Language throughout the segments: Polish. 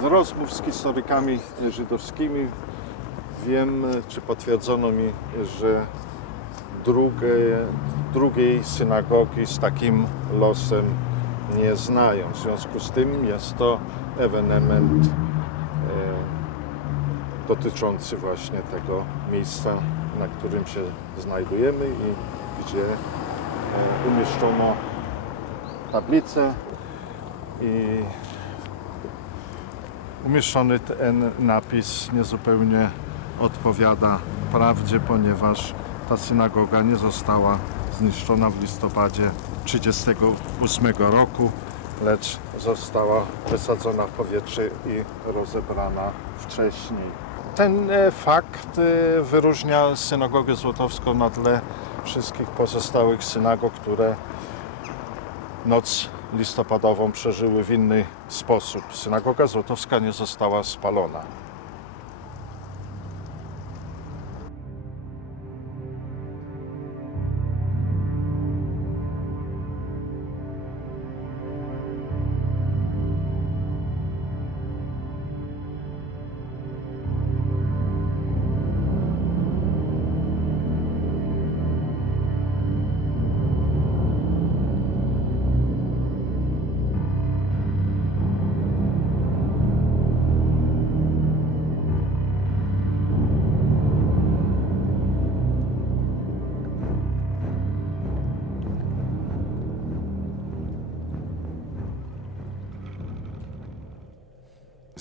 z rozmów z historykami żydowskimi wiem, czy potwierdzono mi, że drugie, drugiej synagogi z takim losem nie znają. W związku z tym jest to ewenement e, dotyczący właśnie tego miejsca, na którym się znajdujemy i gdzie e, umieszczono tablicę i umieszczony ten napis niezupełnie odpowiada prawdzie, ponieważ ta synagoga nie została zniszczona w listopadzie 1938 roku, lecz została wysadzona w powietrze i rozebrana wcześniej. Ten e, fakt e, wyróżnia synagogę złotowską na tle wszystkich pozostałych synagog, które noc listopadową przeżyły w inny sposób. Synagoga złotowska nie została spalona.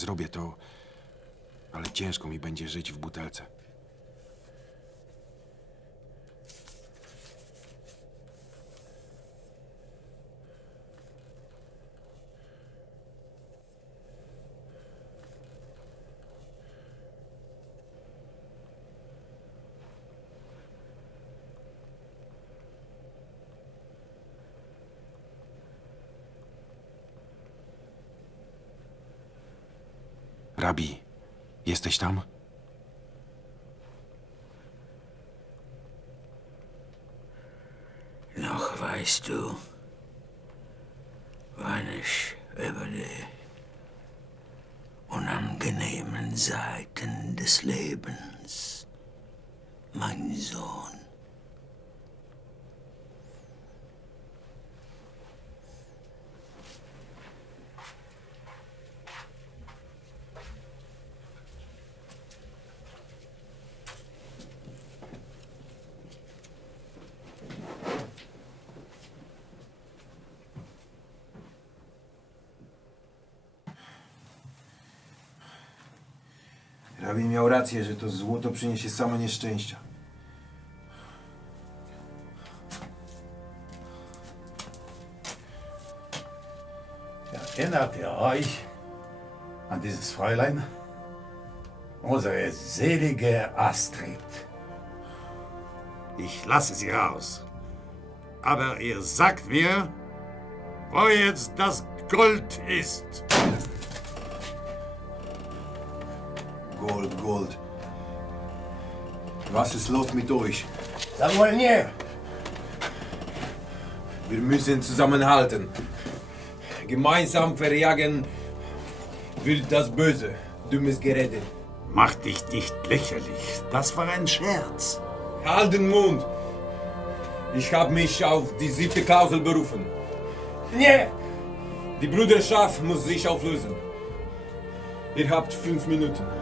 Zrobię to, ale ciężko mi będzie żyć w butelce. Rabi, jesteś tam? Noch weißt du, wann ich über die unangenehmen Seiten des Lebens, mein Sohn, Rabin miał rację, że to złoto przyniesie same nieszczęścia. Erinnert ihr euch an dieses Fräulein? Unsere selige Astrid. Ich lasse sie raus. Aber ihr sagt mir, wo jetzt das Gold ist. Gold, Gold. Was ist los mit euch? Samuel Nier! Wir müssen zusammenhalten. Gemeinsam verjagen will das Böse, dummes Gerede. Mach dich nicht lächerlich. Das war ein Scherz. Halt den Mund! Ich habe mich auf die siebte Klausel berufen. Nie! Die Bruderschaft muss sich auflösen. Ihr habt fünf Minuten.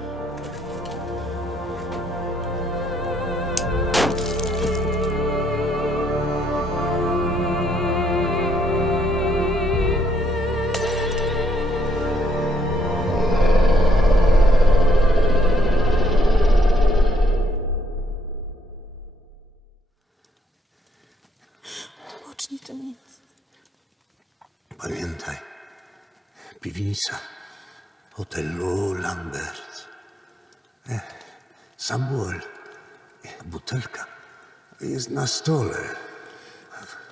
Piwnica. Hotelu Lambert. E, Samuel. E, Butelka. Jest na stole.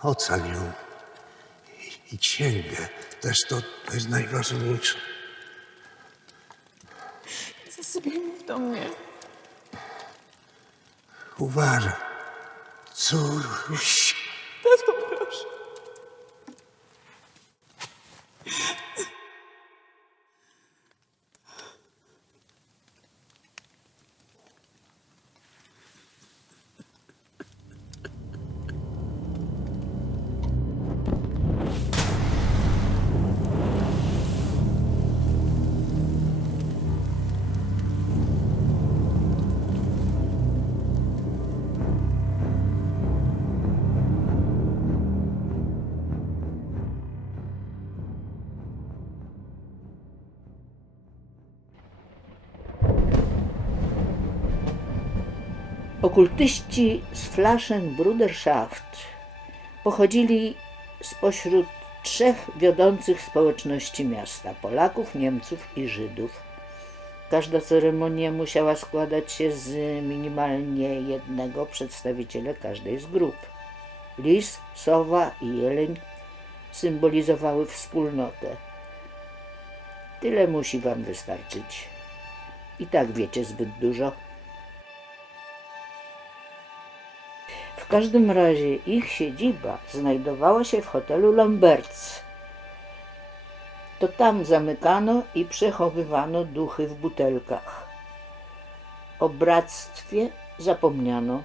Ocal ją. I, i księgę. Też to, to jest najważniejsze. Zasypiaj mów do mnie. Uważaj. Córuś. Tato, Okultyści z Flaschenbruderschaft pochodzili spośród trzech wiodących społeczności miasta Polaków, Niemców i Żydów. Każda ceremonia musiała składać się z minimalnie jednego przedstawiciela każdej z grup. Lis, sowa i jeleń symbolizowały wspólnotę. Tyle musi wam wystarczyć. I tak wiecie zbyt dużo. W każdym razie ich siedziba znajdowała się w hotelu Lamberts. To tam zamykano i przechowywano duchy w butelkach. O bractwie zapomniano.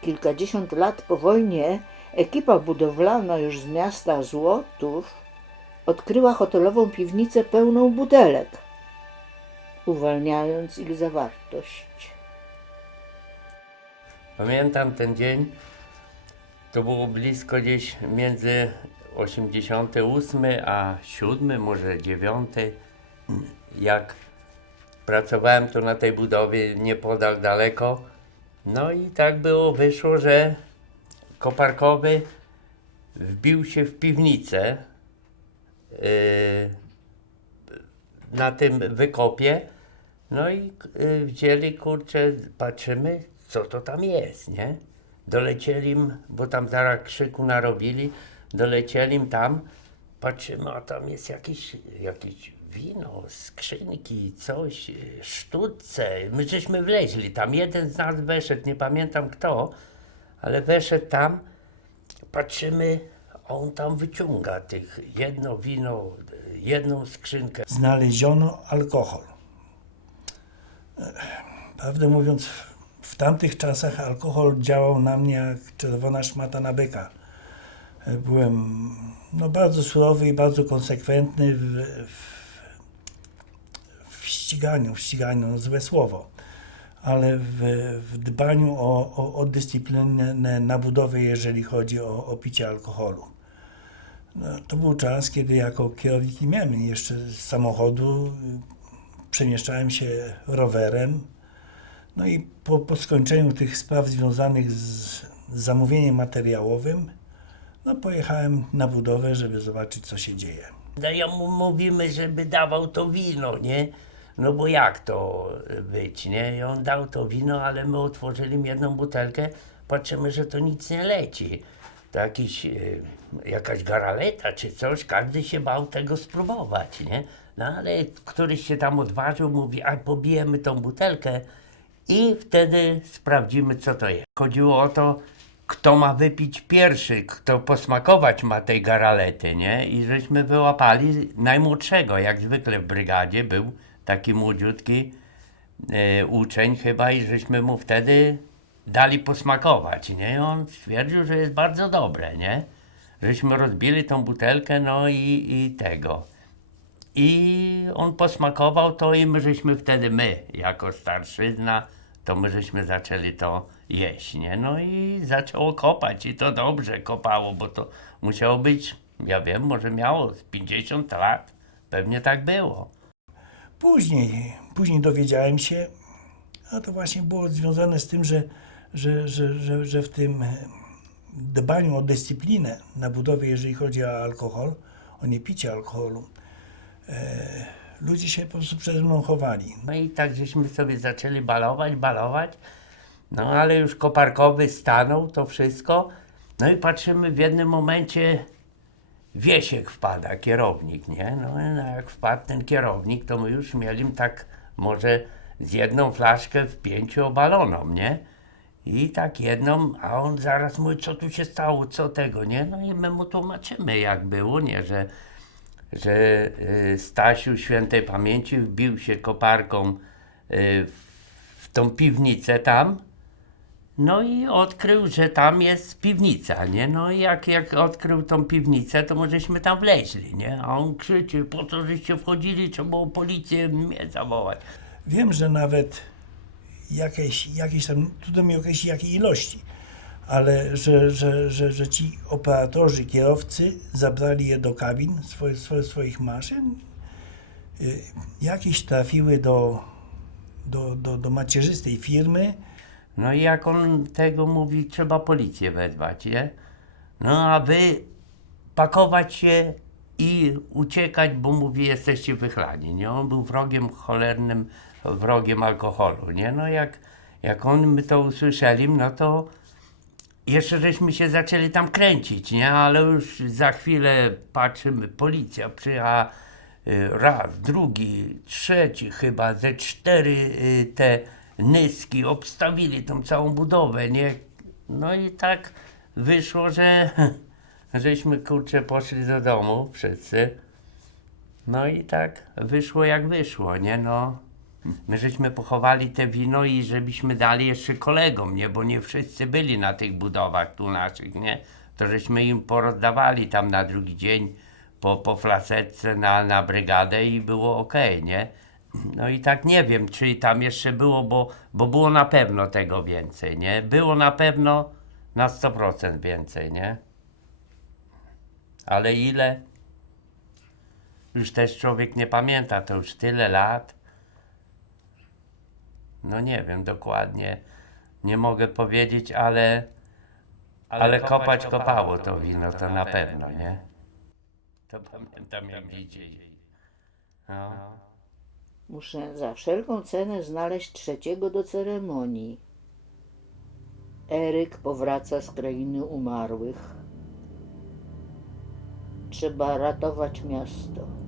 Kilkadziesiąt lat po wojnie ekipa budowlana już z miasta Złotów odkryła hotelową piwnicę pełną butelek, uwalniając ich zawartość. Pamiętam ten dzień, to było blisko gdzieś między 88 a 7, może 9, jak pracowałem tu na tej budowie niepodal daleko. No i tak było, wyszło, że koparkowy wbił się w piwnicę yy, na tym wykopie. No i y, wzięli, kurczę, patrzymy, co to tam jest, nie? Dolecieli, bo tam zaraz krzyku narobili, dolecieli tam, patrzymy, a tam jest jakieś, jakieś wino, skrzynki, coś, sztuce. My żeśmy wleźli tam, jeden z nas weszedł, nie pamiętam kto, ale weszedł tam, patrzymy, a on tam wyciąga tych, jedno wino, jedną skrzynkę. znaleziono alkohol. Prawdę mówiąc, tamtych czasach alkohol działał na mnie jak czerwona szmata na byka. Byłem no, bardzo surowy i bardzo konsekwentny w, w, w ściganiu, w ściganiu, no, złe słowo, ale w, w dbaniu o, o, o dyscyplinę na budowę, jeżeli chodzi o, o picie alkoholu. No, to był czas, kiedy jako kierownik nie miałem jeszcze samochodu, przemieszczałem się rowerem. No i po, po skończeniu tych spraw związanych z, zamówieniem materiałowym, no pojechałem na budowę, żeby zobaczyć, co się dzieje. No ja mu mówimy, żeby dawał to wino, nie? No bo jak to być, nie? I on dał to wino, ale my otworzyli jedną butelkę, patrzymy, że to nic nie leci. To jakiś, e, jakaś garaleta czy coś, każdy się bał tego spróbować, nie? No ale któryś się tam odważył, mówi, a pobijemy tą butelkę i wtedy sprawdzimy, co to jest. Chodziło o to, kto ma wypić pierwszy, kto posmakować ma tej garalety, nie? I żeśmy wyłapali najmłodszego, jak zwykle w brygadzie, był taki młodziutki e, uczeń chyba i żeśmy mu wtedy dali posmakować, nie? I on stwierdził, że jest bardzo dobre, nie? Żeśmy rozbili tą butelkę, no i, i tego. I on posmakował to i my żeśmy wtedy, my, jako starszyzna, to my żeśmy zaczęli to jeść, nie? No i zaczęło kopać i to dobrze kopało, bo to musiało być, ja wiem, może miało z 50 lat, pewnie tak było. Później, później dowiedziałem się, a to właśnie było związane z tym, że, że, że, że, że w tym e, dbaniu o dyscyplinę na budowie, jeżeli chodzi o alkohol, o niepicie alkoholu, e, ludzie się po prostu przede mną chowali. No i tak żeśmy sobie zaczęli balować, balować. No ale już koparkowy stanął, to wszystko. No i patrzymy w jednym momencie Wiesiek wpada, kierownik, nie? No i jak wpadł ten kierownik, to my już mieli tak może z jedną flaszkę w pięciu obaloną, nie? I tak jedną, a on zaraz mówi, co tu się stało, co tego, nie? No i my mu tłumaczymy, jak było, nie? Że że y, Stasiu świętej pamięci wbił się koparką y, w tą piwnicę tam. No i odkrył, że tam jest piwnica, nie? No i jak, jak odkrył tą piwnicę, to możeśmy tam wleźli, nie? A on krzyczy, po co żeście wchodzili, trzeba było policję mnie zawołać. Wiem, że nawet jakieś, jakieś tam, trudno mi określić jakiej ilości, ale że, że, że, że ci operatorzy, kierowcy zabrali je do kabin swoje, swoich maszyn. Y, Jakieś trafiły do, do, do, do macierzystej firmy, No i jak on tego mówi, trzeba policję wezwać, nie? No a wy pakować się i uciekać, bo mówi, jesteście wychlani, nie? On był wrogiem cholernym, wrogiem alkoholu, nie? No jak, jak on, my to usłyszeli, no to jeszcze żeśmy się zaczęli tam kręcić, nie? Ale już za chwilę patrzymy, policja przyjechała y, raz, drugi, trzeci chyba, ze cztery y, te nyski, obstawili tą całą budowę, nie? No i tak wyszło, że żeśmy kurczę poszli do domu wszyscy. No i tak wyszło jak wyszło, nie no. My żeśmy pochowali te wino i żebyśmy dali jeszcze kolegom, nie? Bo nie wszyscy byli na tych budowach tu naszych, nie? To żeśmy im porozdawali tam na drugi dzień po, po flasetce na, na brygadę i było okej, nie? No i tak nie wiem, czy tam jeszcze było, bo, bo było na pewno tego więcej, nie? Było na pewno na 100% więcej, nie? Ale ile? Już też człowiek nie pamięta, to już tyle lat. No nie wiem dokładnie, nie mogę powiedzieć, ale, ale kopać kopało to wino, to na pewno, nie? To pamiętam jak dzisiaj. No. Muszę za wszelką cenę znaleźć trzeciego do ceremonii. Eryk powraca z krainy umarłych. Trzeba ratować miasto.